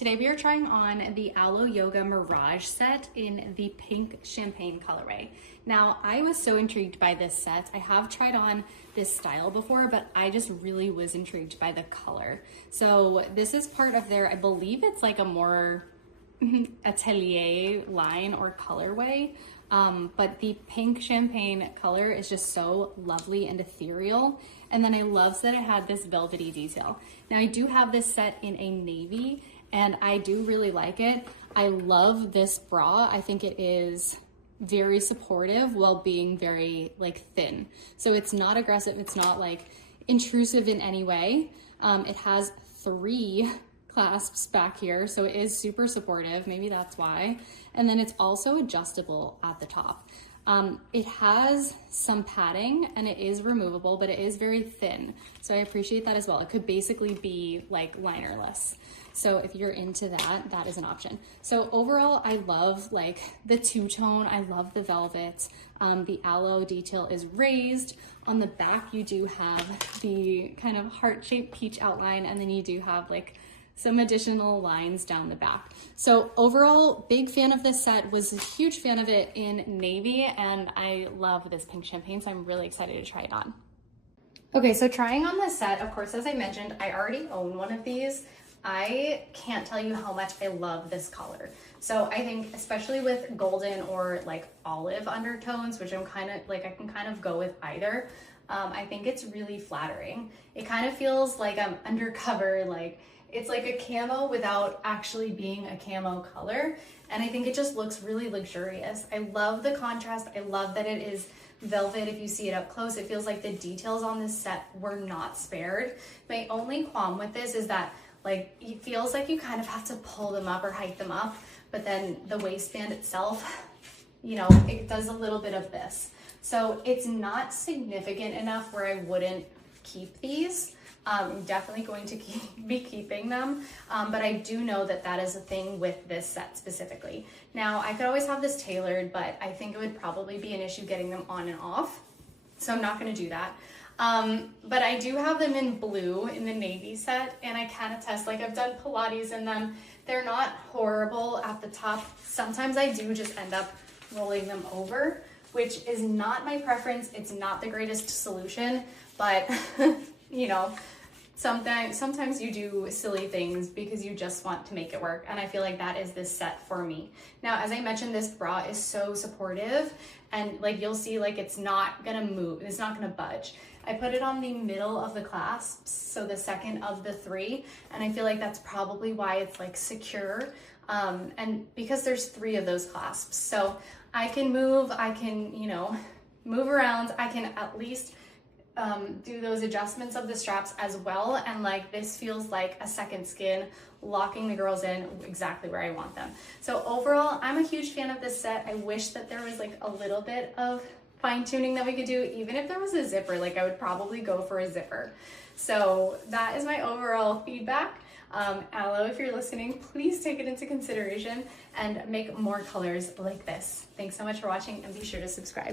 Today we are trying on the Alo Yoga Mirage Set in the pink champagne colorway. Now, I was so intrigued by this set. I have tried on this style before, but I just really was intrigued by the color. So this is part of their, I believe it's like a more Atelier line or colorway. But the pink champagne color is just so lovely and ethereal. And then I love that it had this velvety detail. Now I do have this set in a navy and I do really like it. I love this bra. I think it is very supportive while being very like thin. So it's not aggressive. It's not like intrusive in any way. It has 3 clasps back here, so it is super supportive. Maybe that's why. And then it's also adjustable at the top. It has some padding and it is removable, but it is very thin. So I appreciate that as well. It could basically be like linerless. So if you're into that, that is an option. So overall, I love like the two-tone. I love the velvet. The aloe detail is raised. On the back, you do have the kind of heart-shaped peach outline, and then you do have like some additional lines down the back. So overall, big fan of this set, was a huge fan of it in navy, and I love this pink champagne, so I'm really excited to try it on. Okay, so trying on this set, of course, as I mentioned, I already own one of these. I can't tell you how much I love this color. So I think especially with golden or like olive undertones, which I'm kind of like, I can kind of go with either. I think it's really flattering. It kind of feels like I'm undercover, like it's like a camo without actually being a camo color. And I think it just looks really luxurious. I love the contrast. I love that it is velvet. If you see it up close, it feels like the details on this set were not spared. My only qualm with this is that like it feels like you kind of have to pull them up or hike them up, but then the waistband itself, you know, it does a little bit of this. So it's not significant enough where I wouldn't keep these. I'm definitely going to be keeping them, but I do know that that is a thing with this set specifically. Now, I could always have this tailored, but I think it would probably be an issue getting them on and off, so I'm not going to do that. But I do have them in blue in the navy set, and I can attest, like I've done Pilates in them. They're not horrible at the top. Sometimes I do just end up rolling them over, which is not my preference. It's not the greatest solution, but you know, sometimes you do silly things because you just want to make it work. And I feel like that is this set for me. Now, as I mentioned, this bra is so supportive, and like you'll see, like it's not gonna move, it's not gonna budge. I put it on the middle of the clasps, so the second of the 3, and I feel like that's probably why it's like secure. And because there's 3 of those clasps, so I can move, I can, you know, move around, I can at least do those adjustments of the straps as well. And like this feels like a second skin, locking the girls in exactly where I want them. So overall, I'm a huge fan of this set. I wish that there was like a little bit of fine tuning that we could do. Even if there was a zipper, like I would probably go for a zipper. So that is my overall feedback. Alo, if you're listening, please take it into consideration and make more colors like this. Thanks so much for watching, and be sure to subscribe.